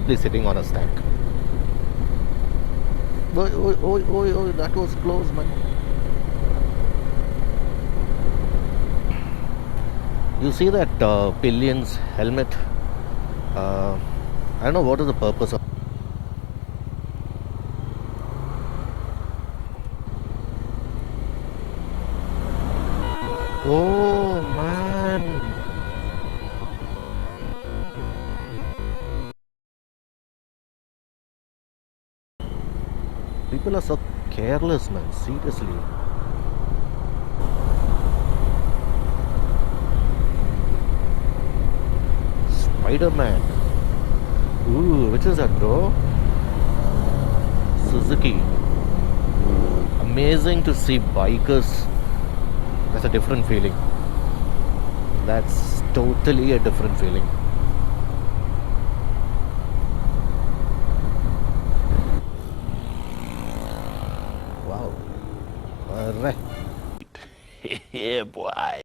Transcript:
probably sitting on a stack. Oh, that was close, man. You see that pillion's helmet? I don't know what is the purpose of. Oh man. People are so careless, man. Seriously. Spider-Man. Ooh, which is that, bro? Suzuki. Amazing to see bikers. That's a different feeling. That's totally a different feeling. Wow. Alright. Yeah, boy.